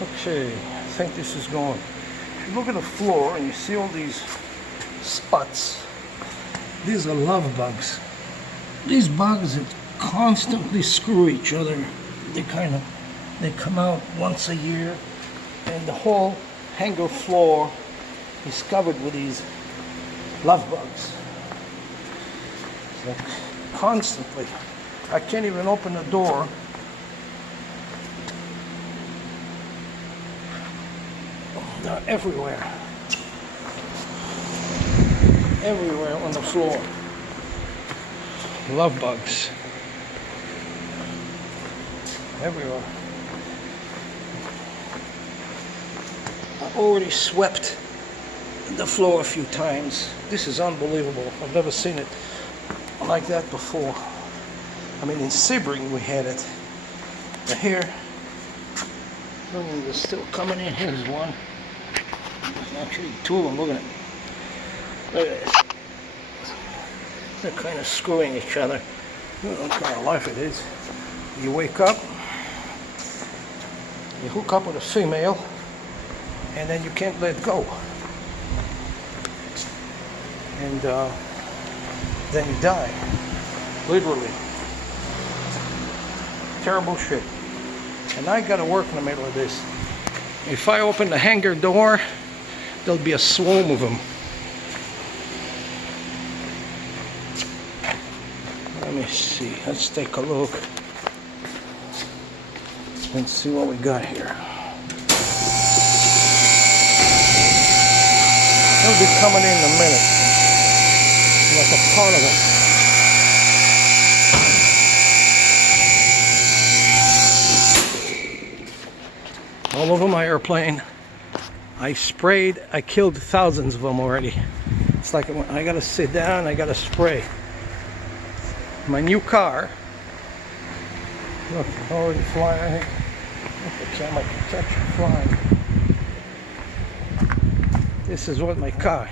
Okay, I think this is going. If you look at the floor and you see all these spots, these are love bugs. These bugs that constantly screw each other. They come out once a year, and the whole hangar floor is covered with these love bugs. So constantly. I can't even open the door. They're everywhere. Everywhere on the floor. Love bugs. Everywhere. I already swept the floor a few times. This is unbelievable. I've never seen it like that before. I mean, in Sebring we had it. But here, they're still coming in. Here's one. Actually, two of them. Look at it. Look at this. They're kind of screwing each other. I don't know what kind of life it is. You wake up, you hook up with a female, and then you can't let go. And then you die. Literally. Terrible shit. And I gotta work in the middle of this. If I open the hangar door, there'll be a swarm of them. Let me see. Let's take a look. Let's see what we got here. They'll be coming in a minute. Like a carnival. All over my airplane. I sprayed, I killed thousands of them already. It's like I gotta sit down, I gotta spray. My new car, look, already flying. I think the camera can catch it flying. This is what my car.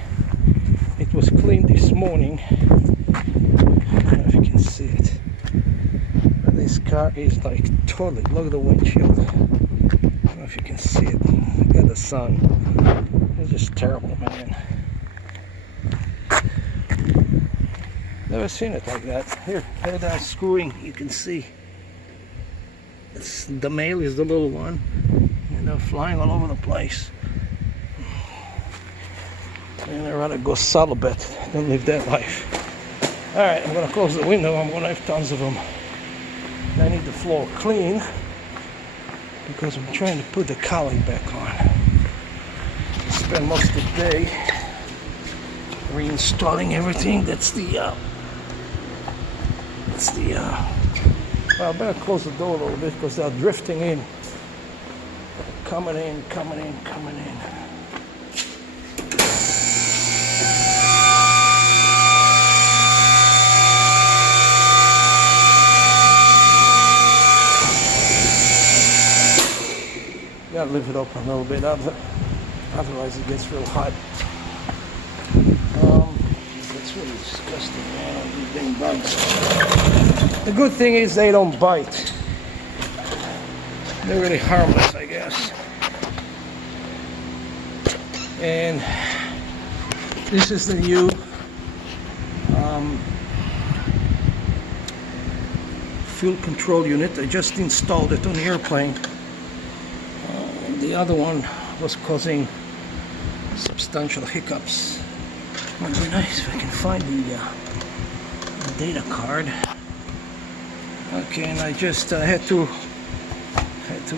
It was cleaned this morning. I don't know if you can see it. But this car is like totally, look at the windshield. I don't know if you can see it. Look at the sun. It's just terrible, man. Never seen it like that. Here they're screwing. You can see. The male is the little one, and they're flying all over the place. And I'd rather go celibate than live that life. All right, I'm gonna close the window. I'm gonna have tons of them. And I need the floor clean because I'm trying to put the cowling back on. Spend most of the day reinstalling everything. Well, I better close the door a little bit because they're drifting in. Coming in. Gotta leave it open a little bit, otherwise it gets real hot. That's really disgusting, man, all these dang bugs. The good thing is they don't bite. They're really harmless, I guess. And this is the new fuel control unit. I just installed it on the airplane. The other one was causing substantial hiccups. It would be nice if I can find the data card. Okay, and I just had to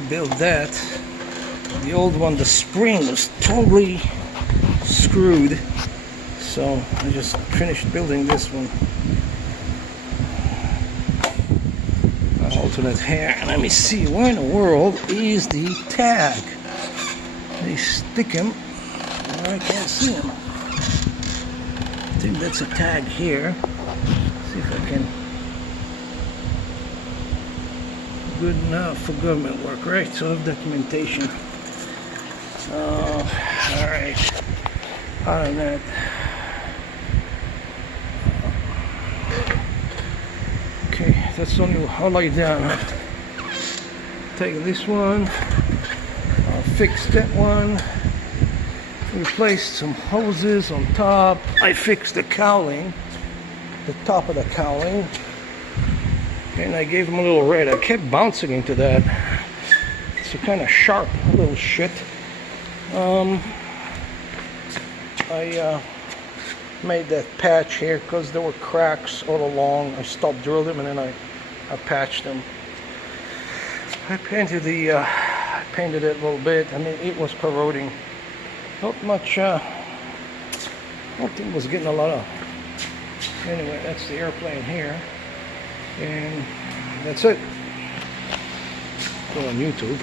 build that. The old one, the spring was totally screwed, so I just finished building this one. Alternate hair, and let me see, where in the world is the tag? They stick him where I can't see him. I think that's a tag here. See if I can. Good enough for government work, right? So I have documentation. Alright. Other than that, okay, that's only, I'll lay down. Take this one, I'll fixed that one. Replaced some hoses on top. I fixed the cowling, the top of the cowling, and I gave them a little red. I kept bouncing into that. It's a kind of sharp little shit. I made that patch here because there were cracks all along. I stopped drilling them and then I patched them. I painted it a little bit. I mean, it was corroding. Not much. I don't think it was getting a lot of. Anyway, that's the airplane here, and that's it. Go on YouTube.